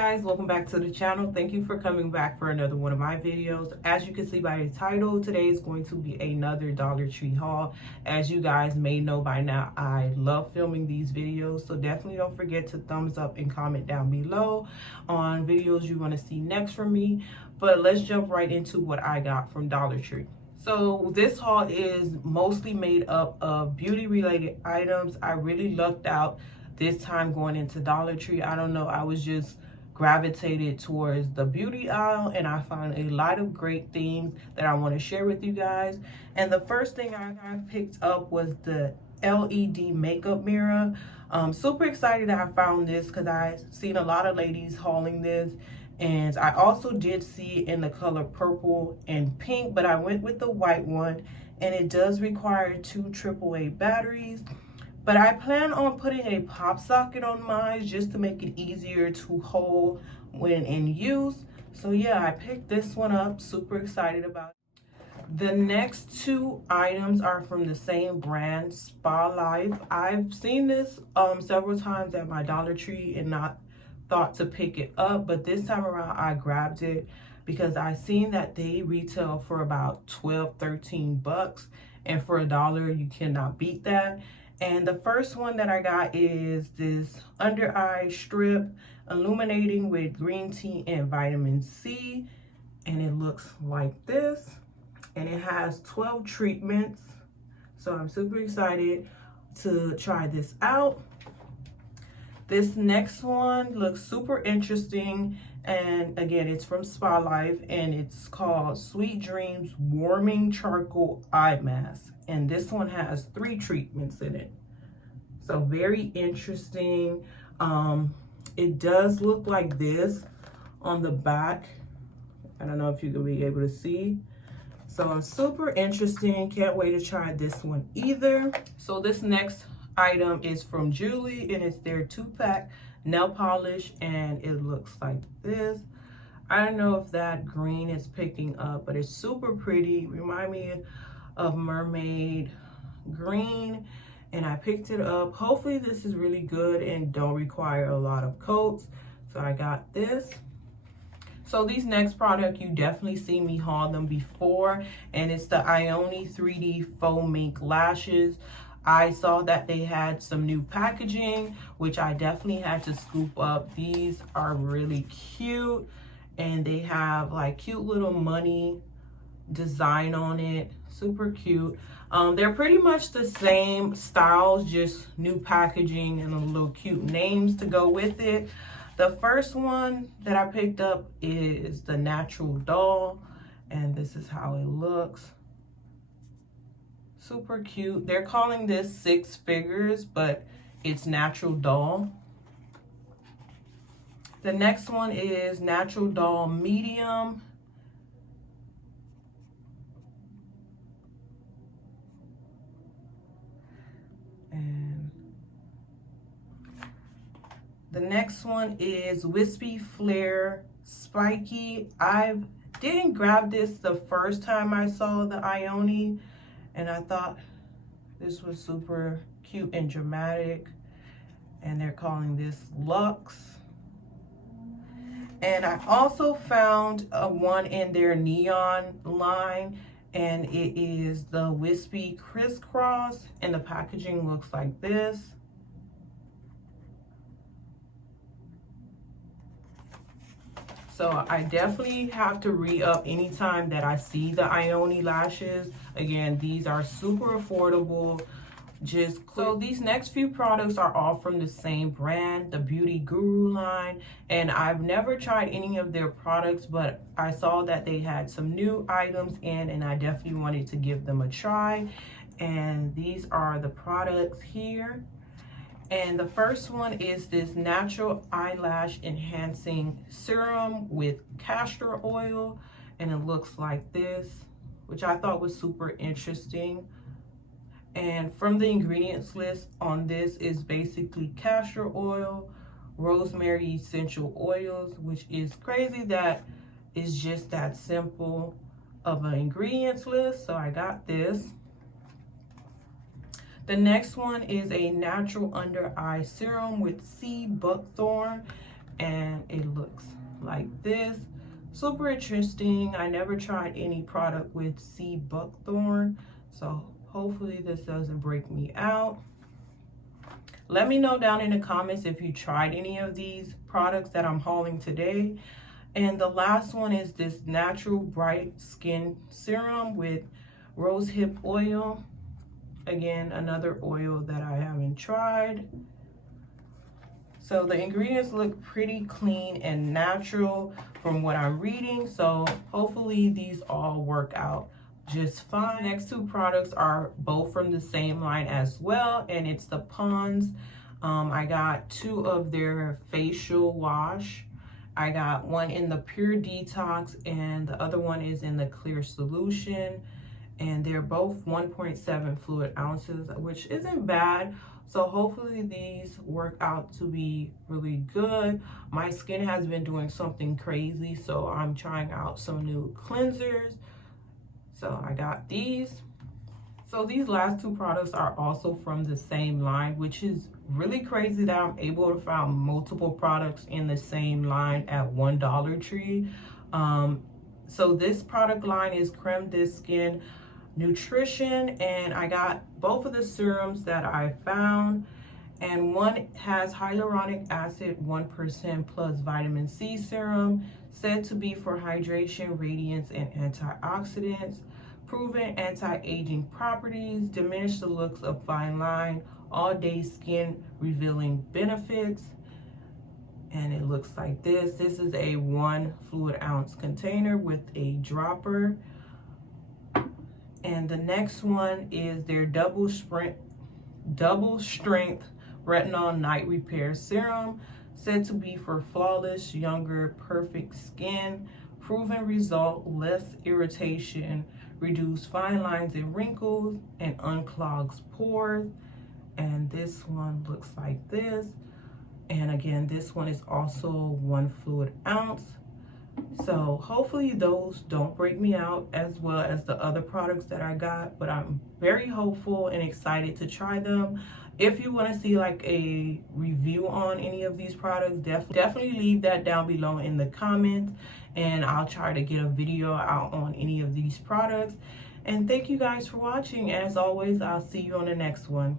guys, welcome back to the channel. Thank you for coming back for another one of my videos. As you can see by the title, today is going to be another Dollar Tree haul. As you guys may know by now, I love filming these videos, so definitely don't forget to thumbs up and comment down below on videos you want to see next from me. But let's jump right into what I got from Dollar Tree. So this haul is mostly made up of beauty related items. I really lucked out this time going into Dollar Tree. I don't know, I was just gravitated towards the beauty aisle and I found a lot of great things that I want to share with you guys. And the first thing I picked up was the LED makeup mirror. Super excited that I found this because I've seen a lot of ladies hauling this, and I also did see it in the color purple and pink, but I went with the white one, and it does require 2 AAA batteries. But I plan on putting a pop socket on mine just to make it easier to hold when in use. So yeah, I picked this one up, super excited about it. The next 2 items are from the same brand, Spa Life. I've seen this several times at my Dollar Tree and not thought to pick it up, but this time around I grabbed it because I seen that they retail for about 12-13 bucks, and for $1 you cannot beat that. And the first one that I got is this under eye strip, illuminating with green tea and vitamin C, and it looks like this, and it has 12 treatments, so I'm super excited to try this out. This next one looks super interesting, and again, it's from Spa Life, and it's called Sweet Dreams Warming Charcoal Eye Mask, and this one has 3 treatments in it. So very interesting. It does look like this on the back. I don't know if you can be able to see. So super interesting. Can't wait to try this one either. So this next item is from Julie, and it's their 2-pack nail polish, and it looks like this. I don't know if that green is picking up, but it's super pretty. Remind me of mermaid green, and I picked it up. Hopefully this is really good and don't require a lot of coats, so I got this. So these next product, you definitely see me haul them before, and it's the Ioni 3D Faux Mink Lashes. I saw that they had some new packaging, which I definitely had to scoop up. These are really cute, and they have like cute little money design on it. Super cute. They're pretty much the same styles, just new packaging and a little cute names to go with it. The first one that I picked up is the Natural Doll, and this is how it looks. Super cute. They're calling this 6 figures, but it's Natural Doll. The next one is Natural Doll Medium. And the next one is Wispy Flare Spiky. I didn't grab this the first time I saw the Ioni, and I thought this was super cute and dramatic, and they're calling this Luxe. And I also found one in their neon line, and it is the Wispy Crisscross, and the packaging looks like this. So I definitely have to re-up anytime that I see the Ioni lashes. Again, these are super affordable. So these next few products are all from the same brand, the Beauty Guru line, and I've never tried any of their products, but I saw that they had some new items in, and I definitely wanted to give them a try. And these are the products here. And the first one is this natural eyelash enhancing serum with castor oil, and it looks like this, which I thought was super interesting. And from the ingredients list on this is basically castor oil, rosemary essential oils, which is crazy that it's just that simple of an ingredients list. So I got this. The next one is a natural under eye serum with sea buckthorn, and it looks like this. Super interesting. I never tried any product with sea buckthorn, so hopefully this doesn't break me out. Let me know down in the comments if you tried any of these products that I'm hauling today. And the last one is this natural bright skin serum with rosehip oil. Again, another oil that I haven't tried. So the ingredients look pretty clean and natural from what I'm reading. So hopefully these all work out just fine. Next two products are both from the same line as well, and it's the Pond's. I got two of their facial wash. I got one in the pure detox and the other one is in the clear solution, and they're both 1.7 fluid ounces, which isn't bad. So hopefully these work out to be really good. My skin has been doing something crazy, so I'm trying out some new cleansers. So I got these. So these last two products are also from the same line, which is really crazy that I'm able to find multiple products in the same line at one Dollar Tree. So this product line is Creme de Skin Nutrition, and I got both of the serums that I found, and one has hyaluronic acid 1% plus vitamin C serum, said to be for hydration, radiance, and antioxidants, proven anti-aging properties, diminish the looks of fine line, all day skin revealing benefits. And it looks like this. This is a 1 fluid ounce container with a dropper. And the next one is their double strength retinol night repair serum, said to be for flawless, younger, perfect skin, proven result, less irritation, reduce fine lines and wrinkles, and unclogs pores. And this one looks like this. And again, this one is also 1 fluid ounce. So hopefully those don't break me out as well as the other products that I got, but I'm very hopeful and excited to try them. If you want to see like a review on any of these products, definitely leave that down below in the comments, and I'll try to get a video out on any of these products. And thank you guys for watching. As always, I'll see you on the next one.